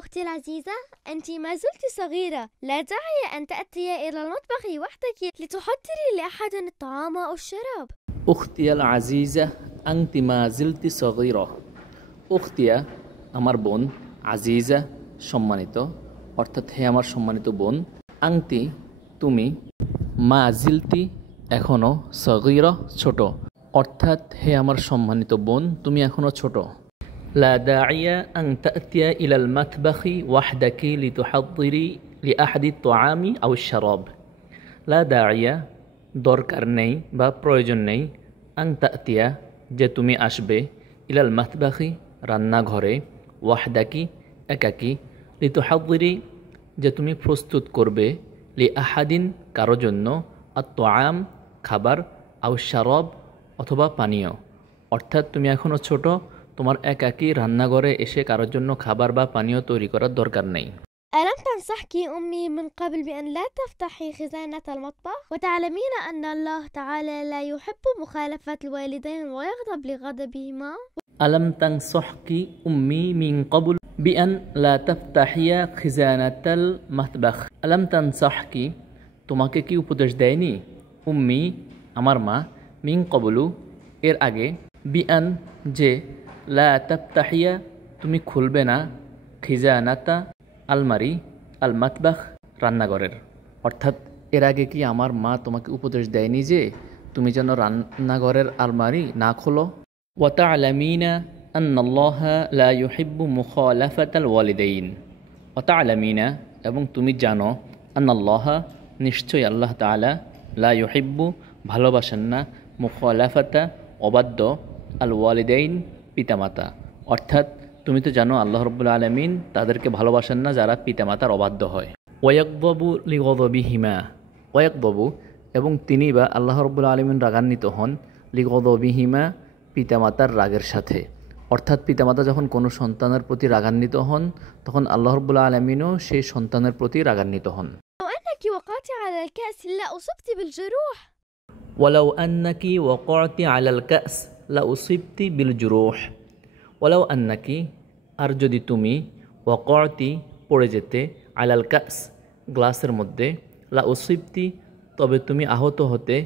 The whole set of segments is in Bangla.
أختي العزيزة، أنت ما زلت صغيرة، لا داعي أن تأتي إلى المطبخ وحدك لتحضري لأحد الطعام أو الشراب. أختي العزيزة أنت ما زلت صغيرة. উখতিয়া আমার বোন, আজিজা সম্মানিত, অর্থাৎ হে আমার সম্মানিত বোন, আংতি তুমি, মা জিলতি এখনো, সগীরা ছোট, অর্থাৎ হে আমার সম্মানিত বোন তুমি এখনো ছোট। লা দাইয়া আন তাতিয়া ইলাল মাতবাখি ওয়াহদাকি লিতুহাদ্দিরি লিআহাদি আত-তাআমি আও আশ-শারাব। লা দাইয়া দরকার নেই বা প্রয়োজন নেই, আন তাতিয়া যে তুমি আসবে, ইলাল মাতবাখি রান্নাঘরে, ওয়াহদাকি একাকি, লিতুহাদ্দিরি যে তুমি প্রস্তুত করবে, লিআহাদিন কারো জন্য, আত-তাআম খাবার, আও শারাব অথবা পানীয়, অর্থাৎ তুমি এখনও ছোট, তোমার একাকী রান্নাঘরে এসে কারোর জন্য খাবার বা পানীয় তৈরি করার দরকার নেই। ألم تنصحك أمي من قبل بأن لا تفتحي خزانة المطبخ؟ وتعلمين أن الله تعالى لا يحب مخالفة الوالدين ويغضب لغضبهما؟ ألم تنصحك أمي من قبل بأن لا تفتحي خزانة المطبخ؟ ألم تنصحك তোমাকে কি উপদেশ দেয়নি উম্মি আমার মা, মিন কবলু এর আগে, বিআন যে, লা তাফতাহিয়া তুমি খুলবে না, খিজানাতা আলমারি, আল মাতবাখ রান্নাঘরের, অর্থাৎ এর আগে কি আমার মা তোমাকে উপদেশ দেয়নি যে তুমি যেন রান্নাঘরের আলমারি না খোলো? ওয়া তা'লামিনা আন্নাল্লাহা লা ইউহিব্বু মুখালাফাতাল ওয়ালিদাইন। ওয়া তা'লামিনা এবং তুমি জানো, আন্নাল্লাহা নিশ্চয়ই আল্লাহ তাআলা, লা ইউহিব্বু ভালোবাসেন না, মুখালাফাতা অবাধ্য, আল ওয়ালিদাইন পিতামাতা, অর্থাৎ তুমি তো জানো আল্লাহ রাব্বুল আলামিন তাদেরকে ভালোবাসেন না যারা পিতামাতার অবাধ্য হয়। ওয়ায়াকযাবু লিগযাবিহিমা, ওয়ায়াকযাবু এবং তিনি বা আল্লাহ রাব্বুল আলামিন রাগান্বিত হন, লিগযাবিহিমা পিতামাতার রাগের সাথে, অর্থাৎ পিতামাতা যখন কোনো সন্তানের প্রতি রাগান্বিত হন তখন আল্লাহ রাব্বুল আলামিনও সেই সন্তানের প্রতি রাগান্বিত হন। ওয়ালাউ আন্নাকি ওয়াকাতি আলাল কাস লা উসিবতি বিল জুরুহ। ওয়ালাউ আন্নাকি আর যদি তুমি, ওয়াকাতি পড়ে যেতে, আলাল কাস গ্লাসের মধ্যে, লা উসিবতি তবে তুমি আহত হতে,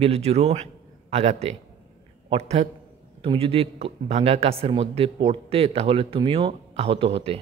বিল জুরুহ আঘাতে, অর্থাৎ তুমি যদি ভাঙা কাসের মধ্যে পড়তে তাহলে তুমিও আহত হতে।